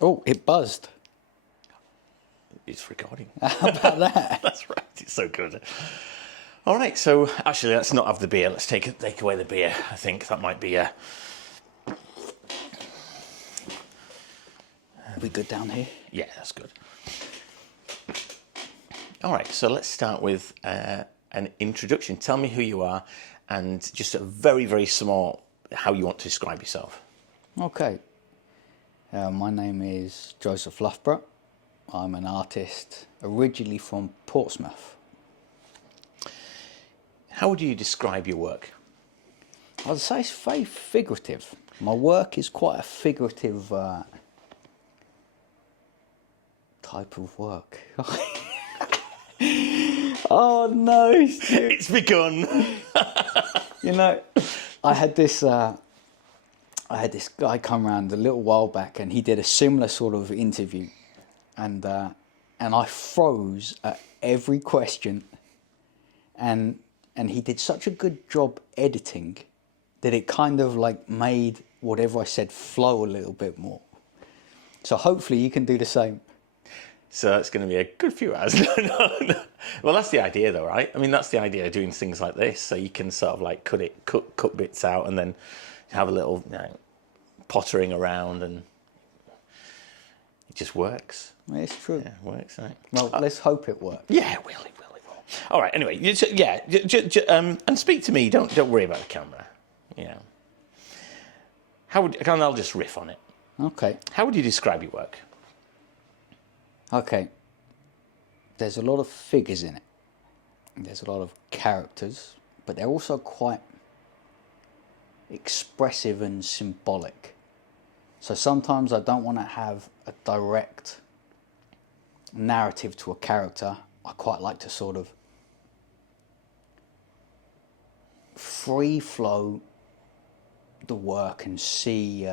Oh, it buzzed. It's recording. How about that? That's right. It's so good. All right. So actually, let's not have the beer. Let's take away the beer. I think that might be Are we good down here? Yeah, that's good. All right. So let's start with an introduction. Tell me who you are, and just a very, very small how you want to describe yourself. Okay. My name is Joseph Loughborough. I'm an artist originally from Portsmouth. How would you describe your work? I'd say it's very figurative. My work is quite a figurative type of work. Oh no! It's begun. You know, I had this guy come around a little while back, and he did a similar sort of interview, and I froze at every question, and he did such a good job editing that it kind of like made whatever I said flow a little bit more. So hopefully you can do the same. So it's going to be a good few hours. No. Well, that's the idea, though, right? I mean, that's the idea of doing things like this, so you can sort of like cut bits out, and then have a little pottering around, and it just works. It's true. Yeah, it works, right? Well, let's hope it works. Yeah, it will. All right. Anyway, and speak to me. Don't worry about the camera. Yeah. I'll just riff on it. Okay. How would you describe your work? Okay. There's a lot of figures in it. There's a lot of characters, but they're also quite expressive and symbolic. So sometimes I don't want to have a direct narrative to a character. I quite like to sort of free flow the work and see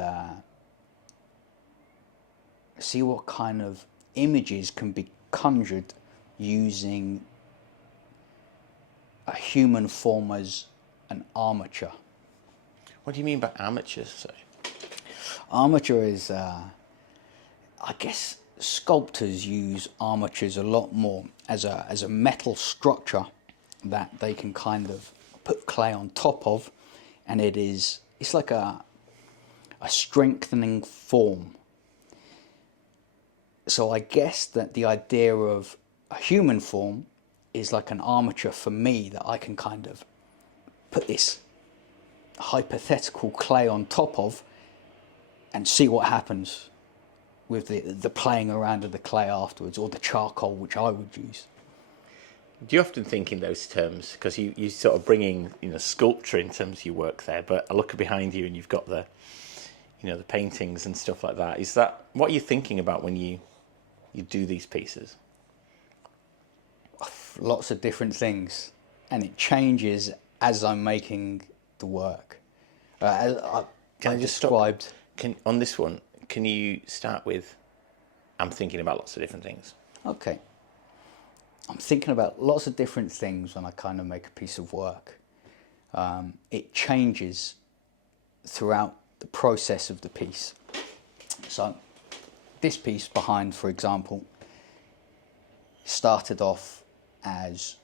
what kind of images can be conjured using a human form as an armature. What do you mean by amateurs? Sorry. Armature is, I guess, sculptors use armatures a lot more as a metal structure that they can kind of put clay on top of, and it's like a strengthening form. So I guess that the idea of a human form is like an armature for me, that I can kind of put this hypothetical clay on top of and see what happens with the playing around of the clay afterwards, or the charcoal, which I would use. Do you often think in those terms? Because you sort of bringing sculpture in terms of your work there, but I look behind you and you've got the the paintings and stuff like that. Is that what you're thinking about when you do these pieces? Lots of different things, and it changes as I'm making the work. Can I just described. On this one, can you start with, I'm thinking about lots of different things? Okay. I'm thinking about lots of different things when I kind of make a piece of work. It changes throughout the process of the piece. So this piece behind, for example, started off as,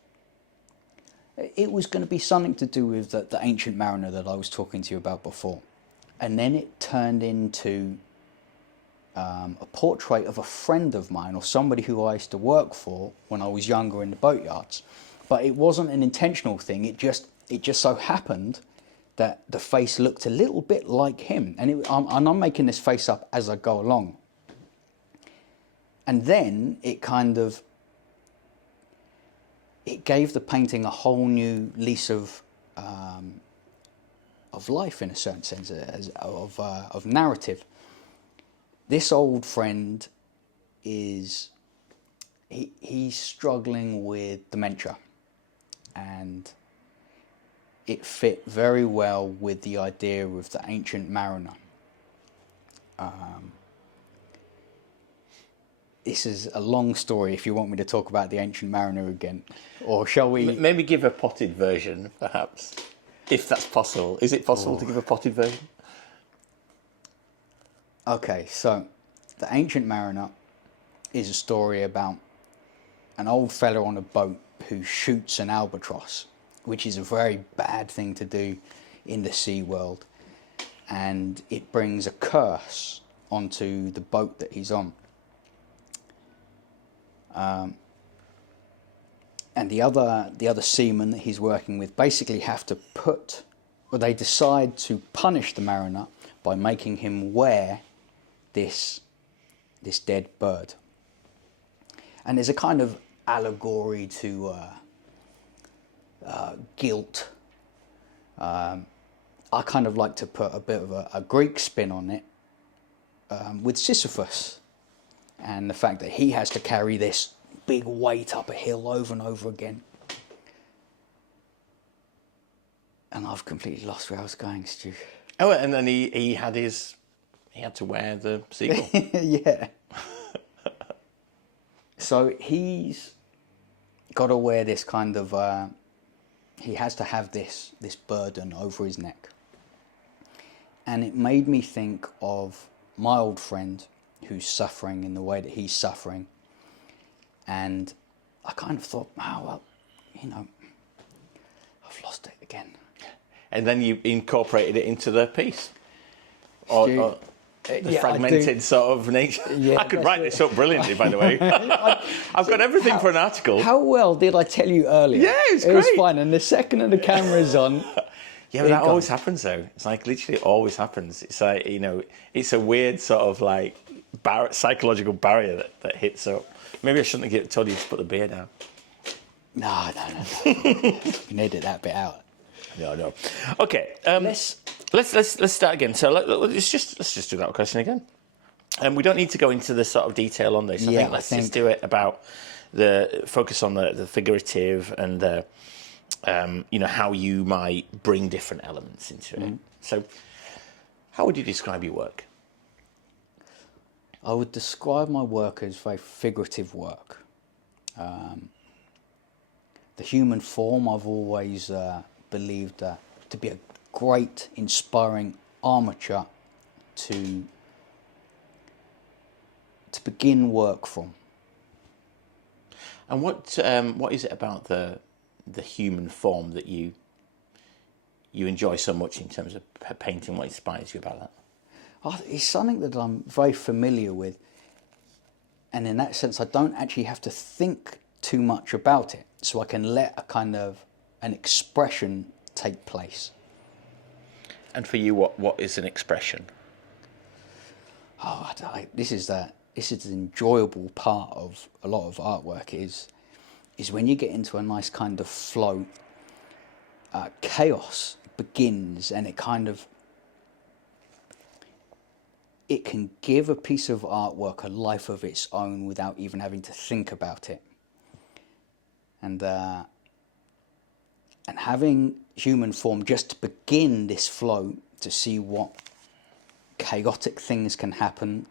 it was going to be something to do with the ancient mariner that I was talking to you about before. And then it turned into a portrait of a friend of mine, or somebody who I used to work for when I was younger in the boatyards. But it wasn't an intentional thing. It just so happened that the face looked a little bit like him. And I'm making this face up as I go along. And then it gave the painting a whole new lease of life, in a certain sense, of narrative. This old friend he's struggling with dementia, and it fit very well with the idea of the ancient mariner. This is a long story if you want me to talk about the ancient mariner again, or shall we? Maybe give a potted version, perhaps, if that's possible. Is it possible to give a potted version? Okay, so The Ancient Mariner is a story about an old fella on a boat who shoots an albatross, which is a very bad thing to do in the sea world, and it brings a curse onto the boat that he's on. And the other seamen that he's working with basically have to they decide to punish the mariner by making him wear this dead bird. And there's a kind of allegory to guilt. I kind of like to put a bit of a Greek spin on it, with Sisyphus, and the fact that he has to carry this big weight up a hill over and over again. And I've completely lost where I was going, Stu. Oh, and then he had to wear the seagull. Yeah. So he's got to wear this kind of, he has to have this burden over his neck. And it made me think of my old friend who's suffering in the way that he's suffering. And I kind of thought, oh, well, I've lost it again. And then you incorporated it into the piece? Or the fragmented sort of nature? Yeah, I could write this up brilliantly, by the way. I've got everything for an article. How well did I tell you earlier? Yeah, it was great. It was fine, and the second that the camera's on... Yeah, but that always happens, though. It's like, literally always happens. It's like, it's a weird sort of like psychological barrier that hits up. Maybe I shouldn't have told you to put the beer down. No. You can edit that bit out. No. Okay, let's start again. So let's just do that question again. And we don't need to go into the sort of detail on this. I think let's just do it about the focus on the figurative and the how you might bring different elements into it. So, how would you describe your work? I would describe my work as very figurative work. The human form, I've always believed to be a great, inspiring armature to begin work from. And what is it about the human form that you enjoy so much in terms of painting? What inspires you about that? It's something that I'm very familiar with, and in that sense I don't actually have to think too much about it, so I can let a kind of an expression take place. And for you, what is an expression? This is the enjoyable part of a lot of artwork is when you get into a nice kind of flow. Chaos begins, and it can give a piece of artwork a life of its own without even having to think about it. And having human form just to begin this flow, to see what chaotic things can happen,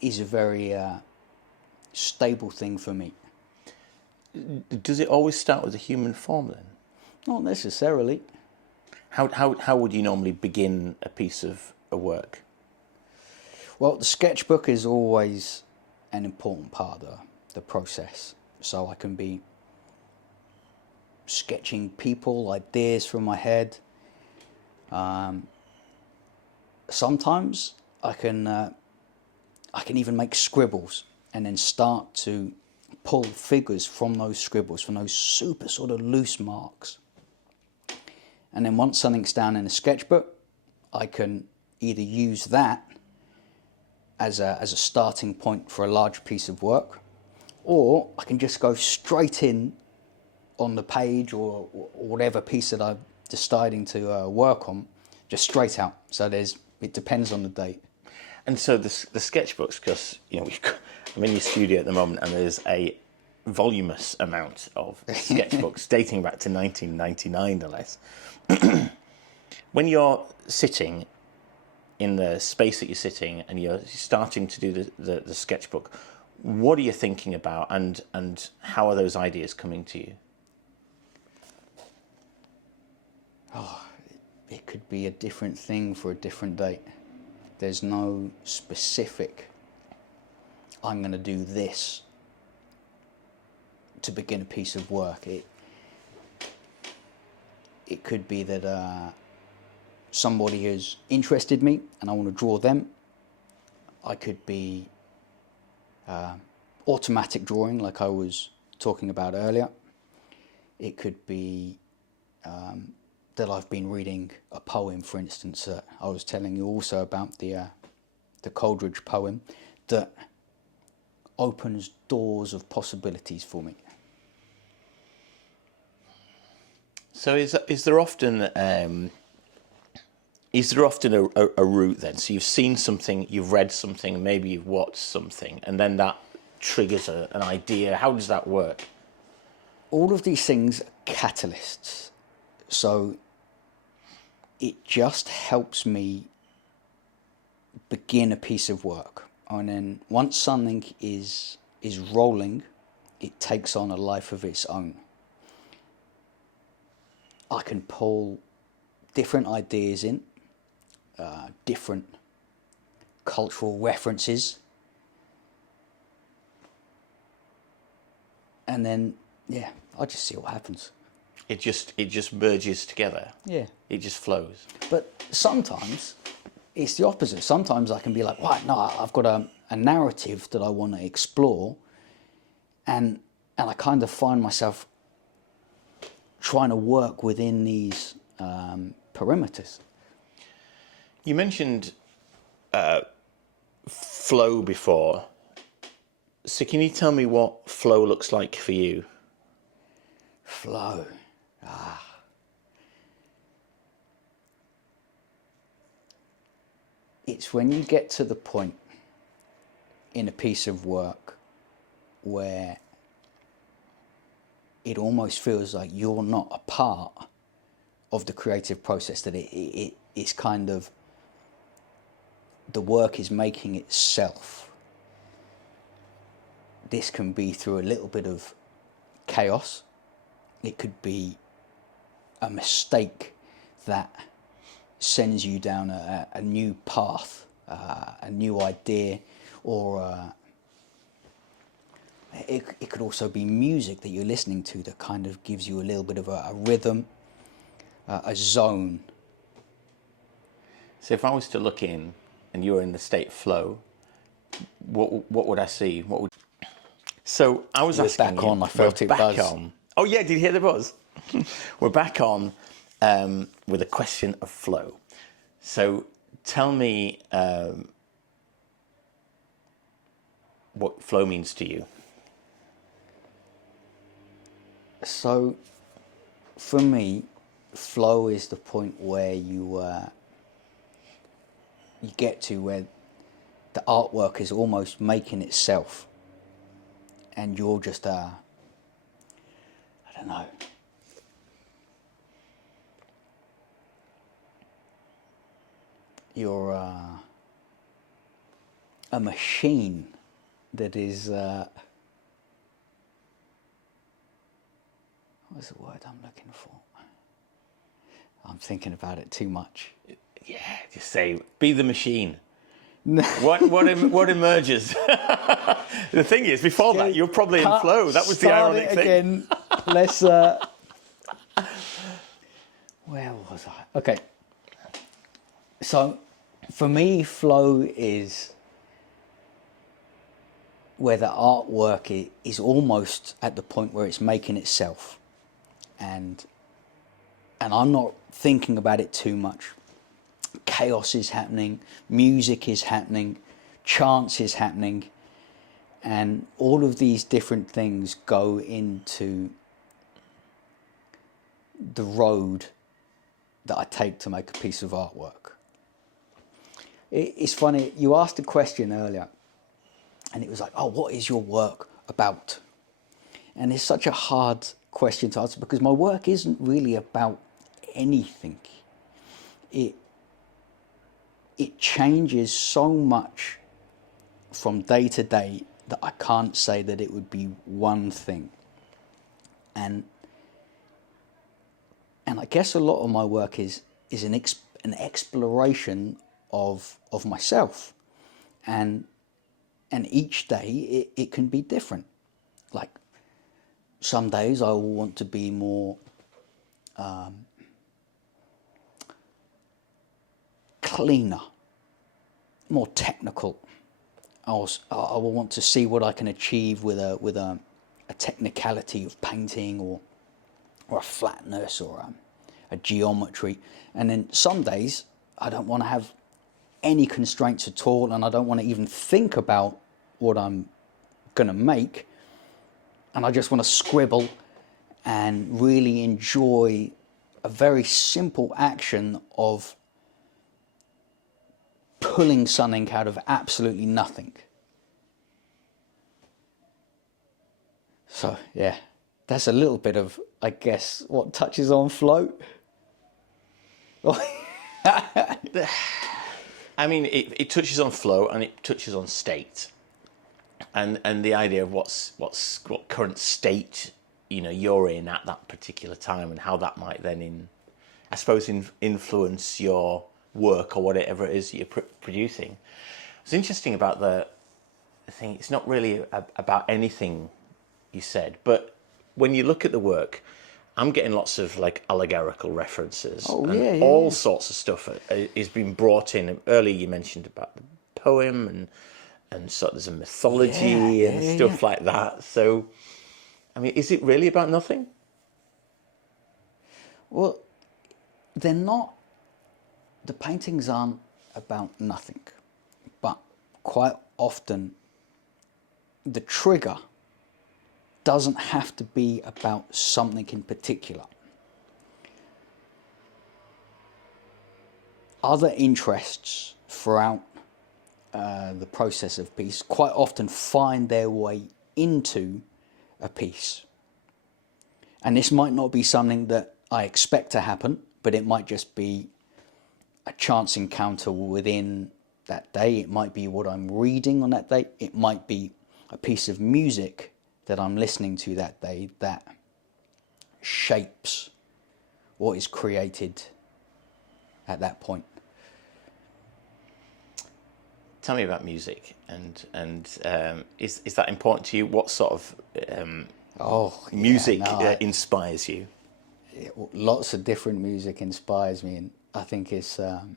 is a very stable thing for me. Does it always start with a human form then? Not necessarily. How would you normally begin a piece of a work? Well, the sketchbook is always an important part of the process. So I can be sketching people, ideas from my head. Sometimes I can even make scribbles and then start to pull figures from those scribbles, from those super sort of loose marks. And then once something's down in a sketchbook, I can either use that as a starting point for a large piece of work, or I can just go straight in on the page or whatever piece that I'm deciding to work on, just straight out. So it depends on the date. And so the sketchbooks, because I'm in your studio at the moment, and there's a voluminous amount of sketchbooks dating back to 1999 or less. When you're sitting in the space that you're sitting and you're starting to do the sketchbook, what are you thinking about, and how are those ideas coming to you? It could be a different thing for a different date. There's no specific, I'm going to do this to begin a piece of work. It could be that somebody has interested me and I want to draw them. I could be automatic drawing, like I was talking about earlier. It could be that I've been reading a poem, for instance. I was telling you also about the Coleridge poem that opens doors of possibilities for me. So is there often a route then? So you've seen something, you've read something, maybe you've watched something, and then that triggers an idea. How does that work? All of these things are catalysts. So it just helps me begin a piece of work. And then once something is rolling, it takes on a life of its own. I can pull different ideas in, different cultural references, and then, yeah, I just see what happens. It just merges together. Yeah. It just flows. But sometimes it's the opposite. Sometimes I can be like, right, no, I've got a narrative that I want to explore, and I kind of find myself trying to work within these perimeters. You mentioned flow before. So can you tell me what flow looks like for you? Flow. It's when you get to the point in a piece of work where it almost feels like you're not a part of the creative process, that it's kind of, the work is making itself. This can be through a little bit of chaos. It could be a mistake that sends you down a new path, a new idea, or it could also be music that you're listening to that kind of gives you a little bit of a rhythm, a zone. So if I was to look in and you were in the state flow, what would I see? So I was asking back you, on, I felt it buzz. On. Oh yeah, did you hear the buzz? We're back on with a question of flow. So tell me what flow means to you. So for me, flow is the point where you get to where the artwork is almost making itself, and you're just I don't know. You're a machine that is. What's the word I'm looking for? I'm thinking about it too much. Yeah, just say, be the machine. What emerges? The thing is, before that, you're probably in flow. That was the ironic thing. Again. Let's. Where was I? Okay. So, for me, flow is where the artwork is almost at the point where it's making itself, and I'm not thinking about it too much. Chaos is happening, music is happening, chance is happening, and all of these different things go into the road that I take to make a piece of artwork. It's funny, you asked a question earlier, and it was like, oh, what is your work about? And it's such a hard question to answer, because my work isn't really about anything. It changes so much from day to day that I can't say that it would be one thing. And I guess a lot of my work is an exploration of myself, and each day it can be different. Like some days I will want to be more cleaner, more technical. I will want to see what I can achieve with a technicality of painting, or a flatness, or a geometry. And then some days I don't want to have any constraints at all, and I don't want to even think about what I'm going to make, and I just want to scribble and really enjoy a very simple action of pulling something out of absolutely nothing. So yeah, that's a little bit of, I guess, what touches on flow. I mean, it touches on flow, and it touches on state, and the idea of what current state you're in at that particular time, and how that might then I suppose influence your work or whatever it is that you're producing. It's interesting about the thing. It's not really about anything you said, but when you look at the work, I'm getting lots of like allegorical references, and all sorts of stuff is being brought in. Earlier you mentioned about the poem, and so there's a mythology and stuff like that. So, I mean, is it really about nothing? Well, they're not. The paintings aren't about nothing, but quite often the trigger doesn't have to be about something in particular. Other interests throughout the process of piece quite often find their way into a piece. And this might not be something that I expect to happen, but it might just be a chance encounter within that day. It might be what I'm reading on that day. It might be a piece of music that I'm listening to that day that shapes what is created at that point. Tell me about music, and is that important to you? What sort of music inspires you? Lots of different music inspires me, and I think it's an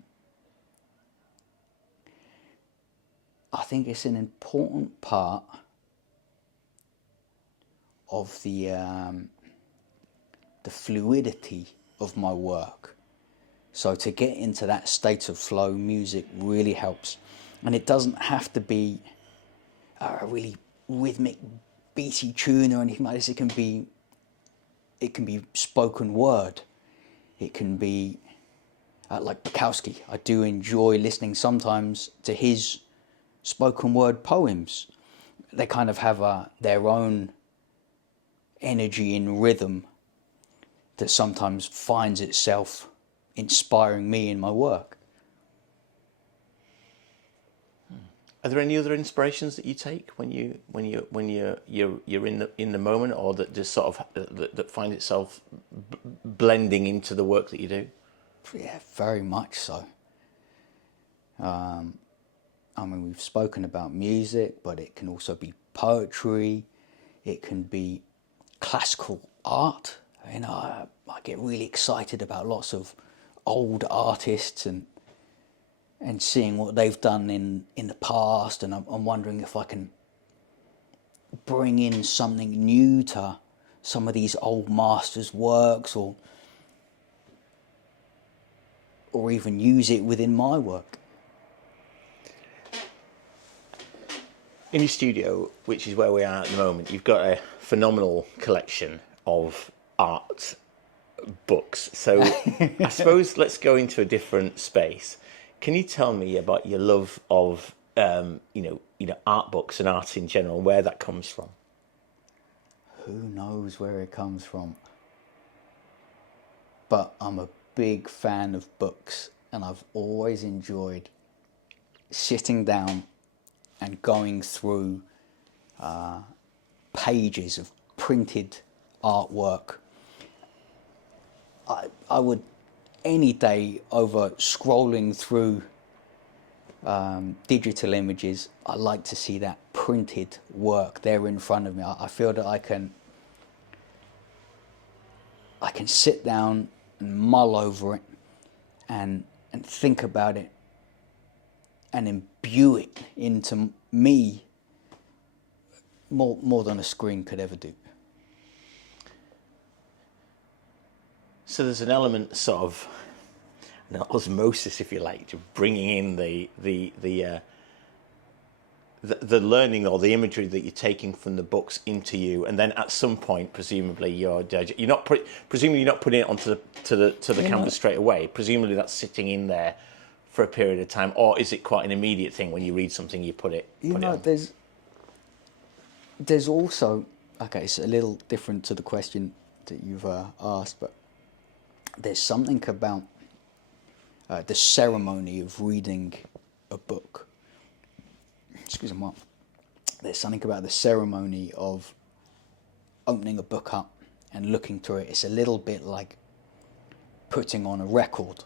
important part of the fluidity of my work. So to get into that state of flow, music really helps. And it doesn't have to be a really rhythmic, beaty tune or anything like this. It can be spoken word. It can be like Bukowski. I do enjoy listening sometimes to his spoken word poems. They kind of have their own energy and rhythm that sometimes finds itself inspiring me in my work. Are there any other inspirations that you take when you're in the moment, or that just sort of that find itself blending into the work that you do? Yeah, very much so. I mean, we've spoken about music, but it can also be poetry. It can be classical art. I mean, I get really excited about lots of old artists and seeing what they've done in the past, and I'm wondering if I can bring in something new to some of these old masters' works, or even use it within my work. In your studio, which is where we are at the moment, you've got a phenomenal collection of art books. So I suppose let's go into a different space. Can you tell me about your love of art books and art in general, and where that comes from? Who knows where it comes from? But I'm a big fan of books, and I've always enjoyed sitting down and going through pages of printed artwork. I would any day over scrolling through digital images, I like to see that printed work there in front of me. I feel that I can sit down and mull over it and think about it and imbue it into me more than a screen could ever do. So there's an element sort of an osmosis, if you like, to bringing in the learning or the imagery that you're taking from the books into you, and then at some point, presumably you're not putting it onto the canvas straight away. Presumably that's sitting in there for a period of time, or is it quite an immediate thing when you read something you put it? There's also, okay, it's a little different to the question that you've asked, but there's something about the ceremony of reading a book. Excuse me. There's something about the ceremony of opening a book up and looking through it. It's a little bit like putting on a record.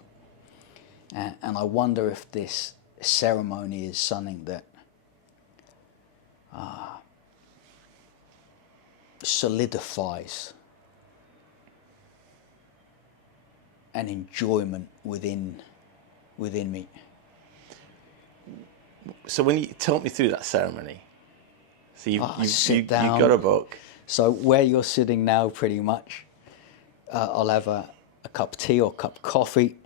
And I wonder if this ceremony is something that solidifies an enjoyment within me. So when you talk me through that ceremony, so you've down, got a book. So where you're sitting now, pretty much, I'll have a cup of tea or a cup of coffee,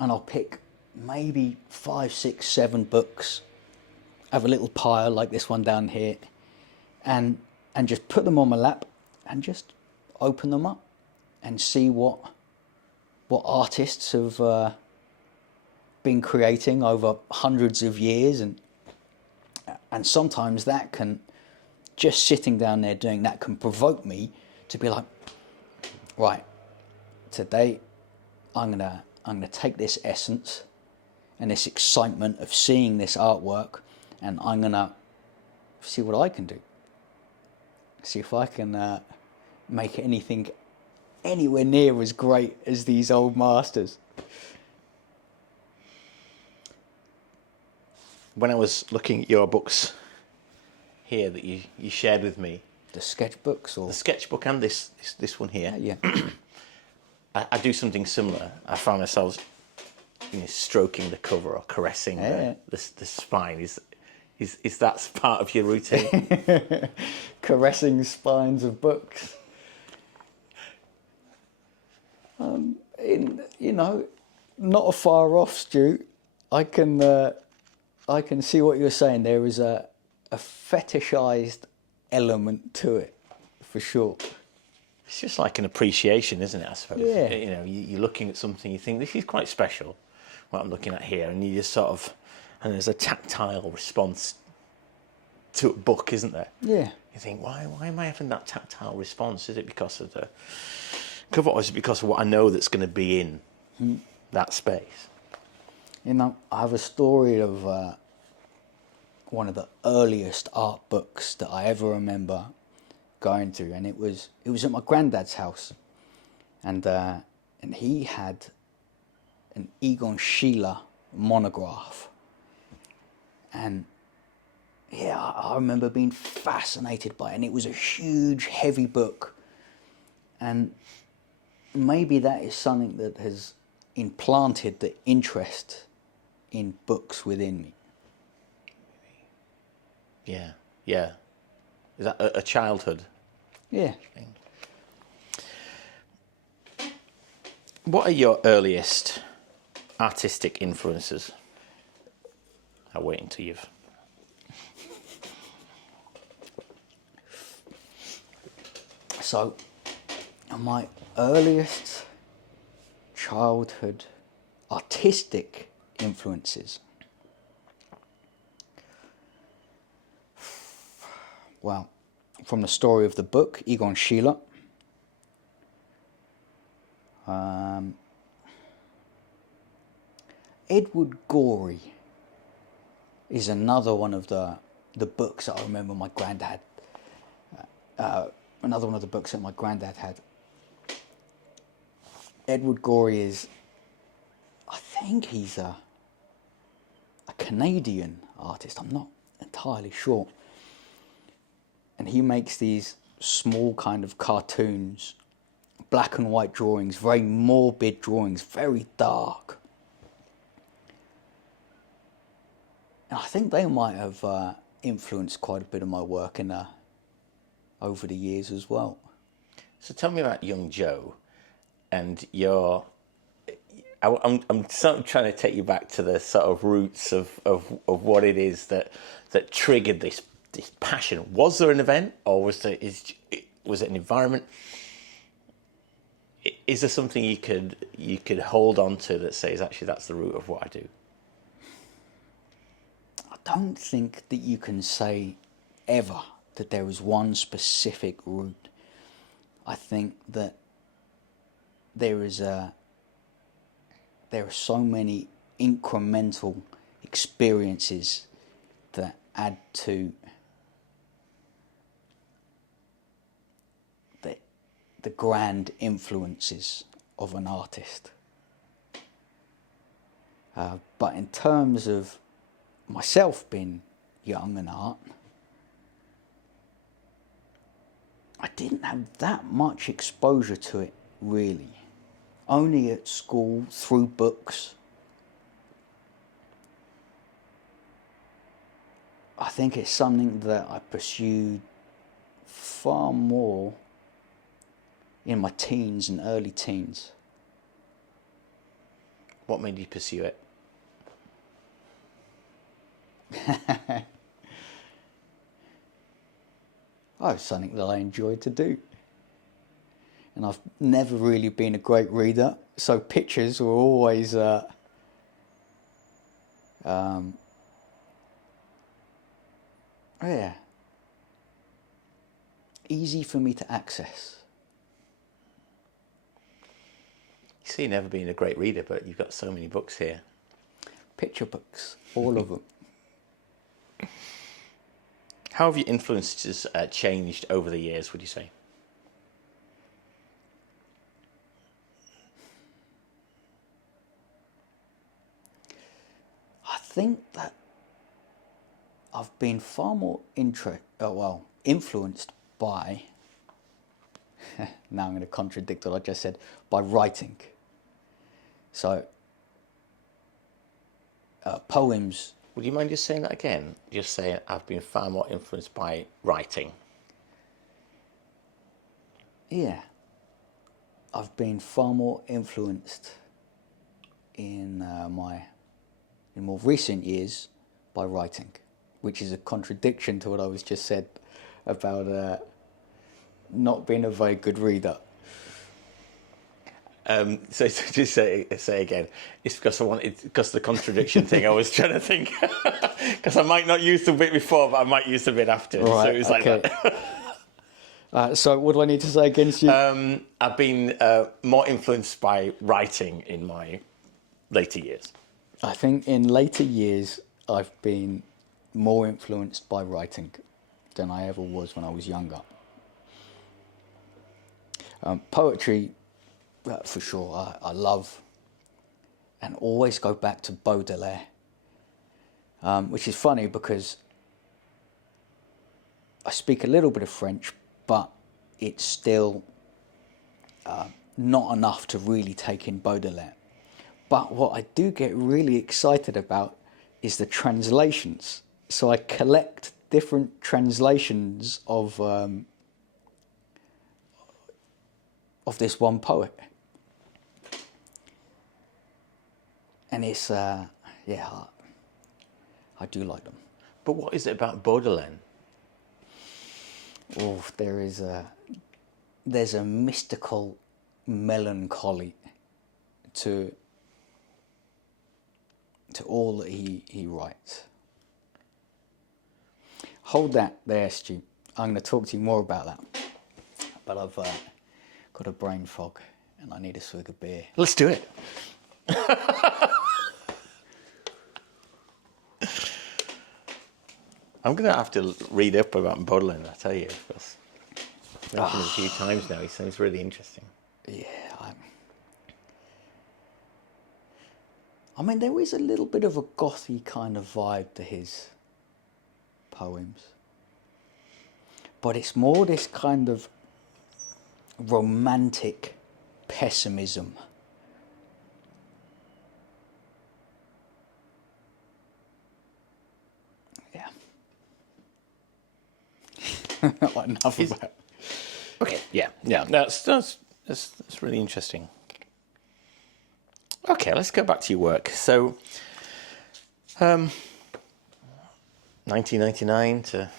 and I'll pick maybe 5, 6, 7 books, have a little pile like this one down here, and just put them on my lap and just open them up and see what artists have been creating over hundreds of years, and sometimes that can, just sitting down there doing that can provoke me to be like, right, today I'm gonna take this essence and this excitement of seeing this artwork, and I'm gonna see what I can do. See if I can make anything anywhere near as great as these old masters. When I was looking at your books here that you shared with me, The sketchbooks, or the sketchbook and this one here, yeah. I do something similar. I find myself stroking the cover or caressing the spine. Is that part of your routine? Caressing spines of books. Not a far off, Stu. I can see what you're saying. There is a fetishized element to it, for sure. It's just like an appreciation, isn't it, I suppose? Yeah. You're looking at something, you think, this is quite special, what I'm looking at here, and you just sort of, and there's a tactile response to a book, isn't there? Yeah. You think, why am I having that tactile response? Is it because of the cover, or is it because of what I know that's going to be in that space? I have a story of one of the earliest art books that I ever remember going to, and it was at my granddad's house, and he had an Egon Schiele monograph, and yeah, I remember being fascinated by it, and it was a huge, heavy book, and maybe that is something that has implanted the interest in books within me. Yeah. Is that a childhood? Yeah. What are your earliest artistic influences? I'll wait until you've... So, my earliest childhood artistic influences. Well, from the story of the book, Egon Schiele. Edward Gorey is another one of the books that I remember my granddad. Another one of the books that my granddad had. Edward Gorey is, I think he's a a Canadian artist, I'm not entirely sure. And he makes these small kind of cartoons, black and white drawings, very morbid drawings, very dark. And I think they might have influenced quite a bit of my work over the years as well. So tell me about young Joe and your... I'm sort of trying to take you back to the sort of roots of what it is that triggered this passion. Was there an event, or was it an environment? Is there something you could hold on to that says, actually, that's the root of what I do? I don't think that you can say ever that there is one specific route. I think that there are so many incremental experiences that add to the grand influences of an artist. But in terms of myself being young and art, I didn't have that much exposure to it, really. Only at school, through books. I think it's something that I pursued far more in my teens and early teens. What made you pursue it? Oh, it's something that I enjoyed to do. And I've never really been a great reader, so pictures were always easy for me to access. You say you've never been a great reader, but you've got so many books here. Picture books, all of them. How have your influences changed over the years, would you say? I think that I've been far more influenced by, now I'm going to contradict what I just said, by writing. So, poems. Would you mind just saying that again? Just saying, I've been far more influenced by writing. Yeah. I've been far more influenced in more recent years by writing, which is a contradiction to what I was just said about not being a very good reader. So just say again. It's because the contradiction thing. I was trying to think because I might not use the bit before, but I might use the bit after. Right, so it was okay. Like that. So what do I need to say against you? I've been more influenced by writing in my later years. I think in later years I've been more influenced by writing than I ever was when I was younger. Poetry, for sure, I love and always go back to Baudelaire, which is funny because I speak a little bit of French, but it's still not enough to really take in Baudelaire. But what I do get really excited about is the translations. So I collect different translations of this one poet. And it's, I do like them. But what is it about Baudelaire? Oh, there's a mystical melancholy to all that he writes. Hold that there, Stu. I'm going to talk to you more about that. But I've got a brain fog and I need a swig of beer. Let's do it. I'm going to have to read up about Baudelaire, I tell you, because I've read him a few times now. He sounds really interesting. Yeah, I mean, there is a little bit of a gothy kind of vibe to his poems. But it's more this kind of romantic pessimism. Yeah. Enough of that. Okay, yeah. That's really interesting. Okay, let's go back to your work. So, 1999 to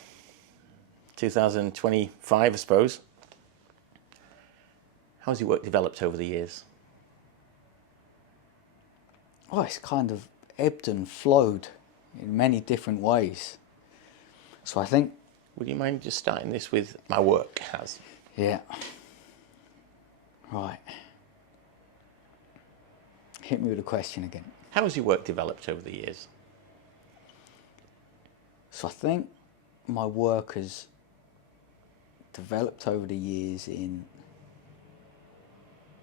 2025, I suppose. How's your work developed over the years? Oh, it's kind of ebbed and flowed in many different ways. So I think... Would you mind just starting this with my work has? Yeah. Right. Hit me with a question again. How has your work developed over the years? So I think my work has developed over the years in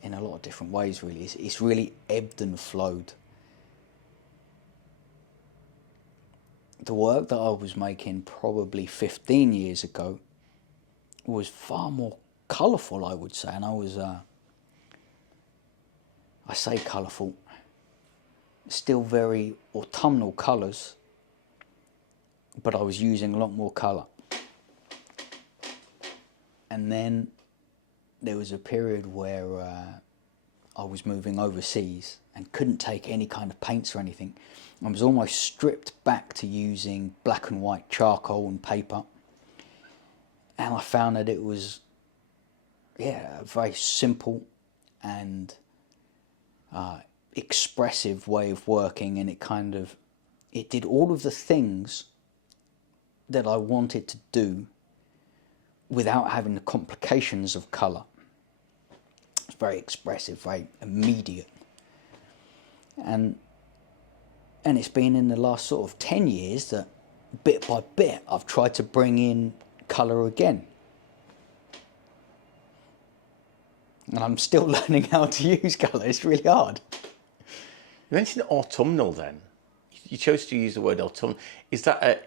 a lot of different ways, really. It's really ebbed and flowed. The work that I was making probably 15 years ago was far more colourful, I would say. And I say colourful, still very autumnal colours, but I was using a lot more colour. And then there was a period where I was moving overseas and couldn't take any kind of paints or anything. I was almost stripped back to using black and white charcoal and paper. And I found that it was, a very simple and expressive way of working, and it did all of the things that I wanted to do without having the complications of colour. It's very expressive, very immediate. And it's been in the last sort of 10 years that bit by bit I've tried to bring in colour again. And I'm still learning how to use colour. It's really hard. You mentioned autumnal then. You chose to use the word autumnal. Is that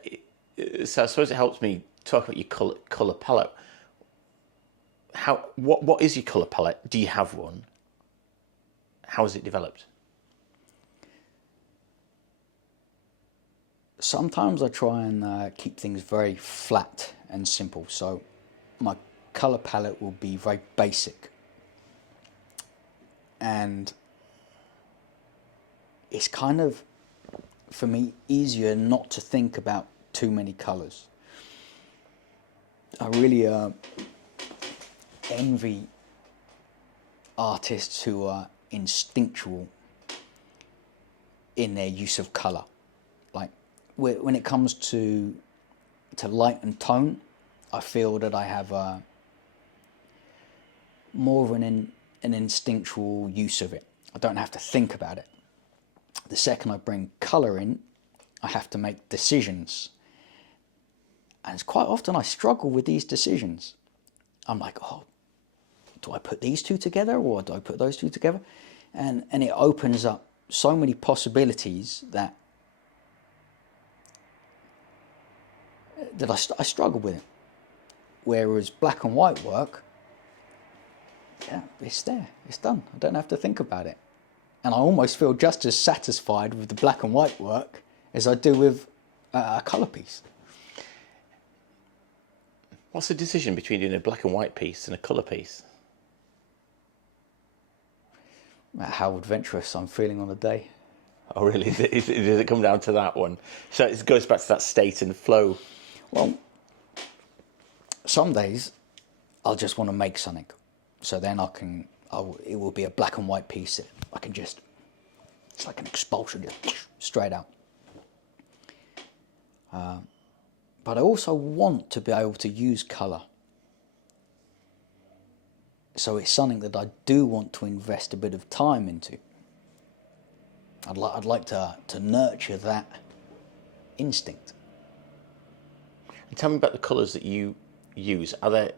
so I suppose it helps me talk about your colour palette. What is your colour palette? Do you have one? How has it developed? Sometimes I try and keep things very flat and simple. So my colour palette will be very basic. And it's kind of, for me, easier not to think about too many colours. I really envy artists who are instinctual in their use of colour. Like when it comes to light and tone, I feel that I have more of an instinctual use of it. I don't have to think about it. The second I bring colour in, I have to make decisions. And it's quite often I struggle with these decisions. I'm like, oh, do I put these two together or do I put those two together? And it opens up so many possibilities that I struggle with it. Whereas black and white work, it's there, it's done. I don't have to think about it. And I almost feel just as satisfied with the black and white work as I do with a colour piece. What's the decision between doing a black and white piece and a colour piece? How adventurous I'm feeling on the day. Oh, really? Does it come down to that one? So it goes back to that state and flow. Well, some days I'll just want to make something. So then it will be a black and white piece that I can just, it's like an expulsion, just straight out. But I also want to be able to use colour. So it's something that I do want to invest a bit of time into. I'd like to nurture that instinct. And tell me about the colours that you use. Are there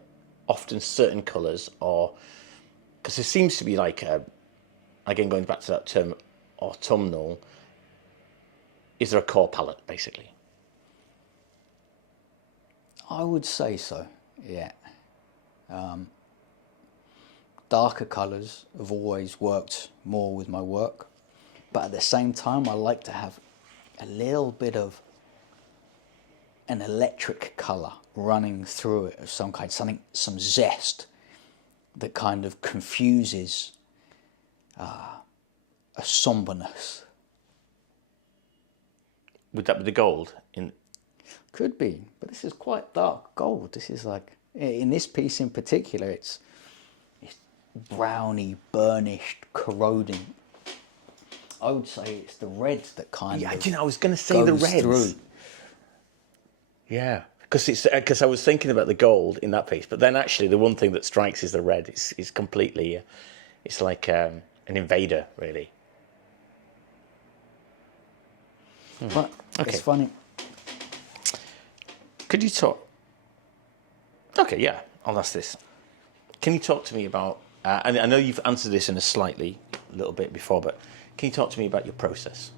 often certain colours, or because there seems to be like again going back to that term autumnal, is there a core palette, basically? I would say so, yeah. Darker colours have always worked more with my work, but at the same time I like to have a little bit of an electric colour running through it of some kind, some zest that kind of confuses a somberness. Would that be the gold? Could be, but this is quite dark gold. This is like, in this piece in particular, it's browny, burnished, corroding. I would say it's the reds that kind of I was going to say the reds. Through. Yeah, because I was thinking about the gold in that piece, but then actually the one thing that strikes is the red. It's completely, it's like an invader, really. But Okay. it's funny. Could you talk? Okay, yeah, I'll ask this. Can you talk to me about? And I know you've answered this in a little bit before, but can you talk to me about your process?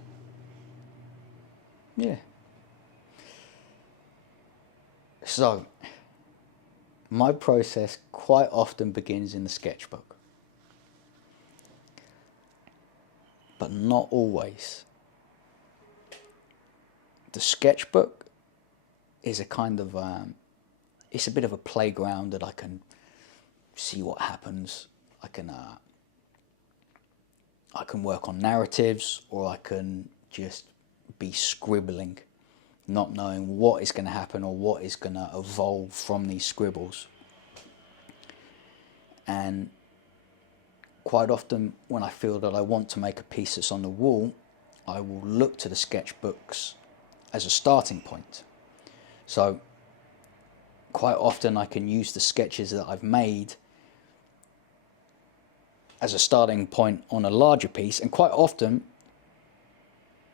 Yeah. So, my process quite often begins in the sketchbook, but not always. The sketchbook is a kind of, it's a bit of a playground that I can see what happens. I can work on narratives, or I can just be scribbling, not knowing what is going to happen or what is going to evolve from these scribbles. And quite often when I feel that I want to make a piece that's on the wall, I will look to the sketchbooks as a starting point. So quite often I can use the sketches that I've made as a starting point on a larger piece, and quite often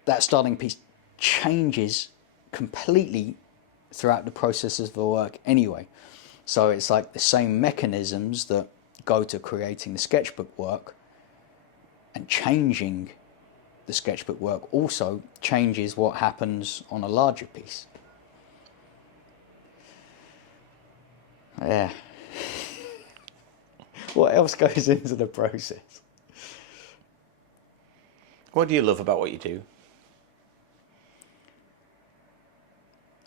that starting piece changes completely throughout the process of the work anyway. So it's like the same mechanisms that go to creating the sketchbook work, and changing the sketchbook work also changes what happens on a larger piece. Yeah. What else goes into the process? What do you love about what you do?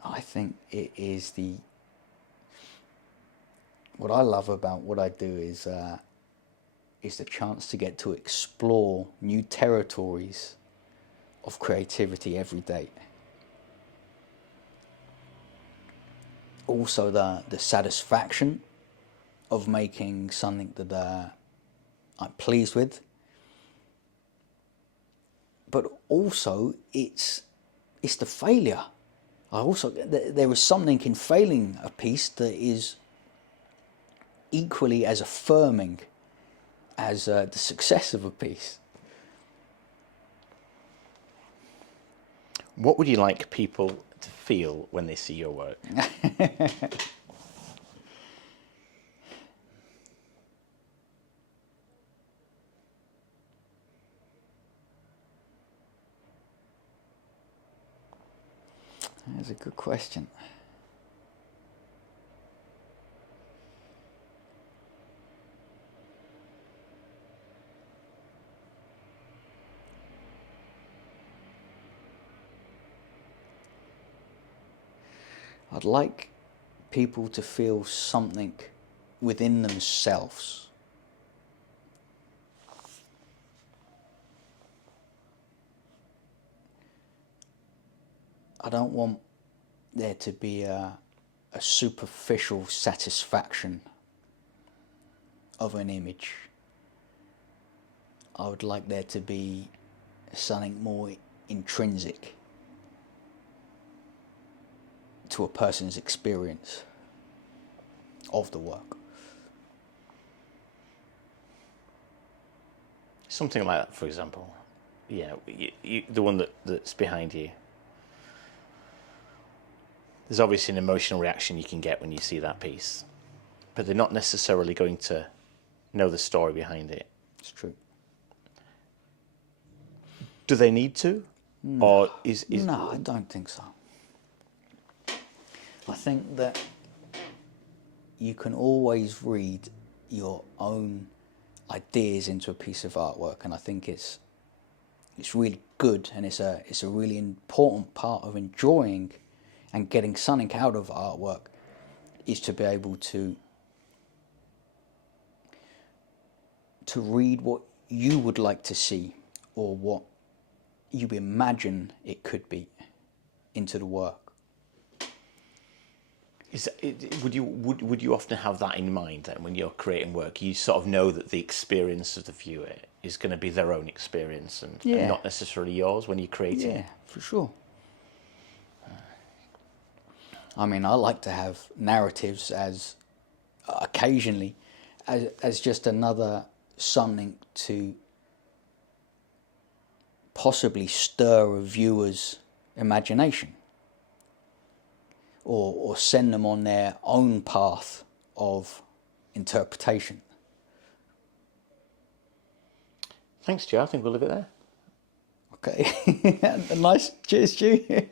I think it is what I love about what I do is the chance to get to explore new territories of creativity every day. Also the satisfaction of making something that I'm pleased with, but also it's the failure. There is something in failing a piece that is equally as affirming as the success of a piece. What would you like people to feel when they see your work? That's a good question. I'd like people to feel something within themselves. I don't want there to be a superficial satisfaction of an image. I would like there to be something more intrinsic to a person's experience of the work. Something like that, for example. Yeah, the one that's behind you. There's obviously an emotional reaction you can get when you see that piece, but they're not necessarily going to know the story behind it. It's true. Do they need to? Or is No, I don't think so. I think that you can always read your own ideas into a piece of artwork, and I think it's really good, and it's a really important part of enjoying and getting something out of artwork, is to be able to read what you would like to see, or what you imagine it could be, into the work. would you often have that in mind then when you're creating work? You sort of know that the experience of the viewer is going to be their own experience and not necessarily yours when you're creating. Yeah, for sure. I mean, I like to have narratives as occasionally as just another something to possibly stir a viewer's imagination, or send them on their own path of interpretation. Thanks, Joe. I think we'll leave it there. Okay. Nice. Cheers, Stu.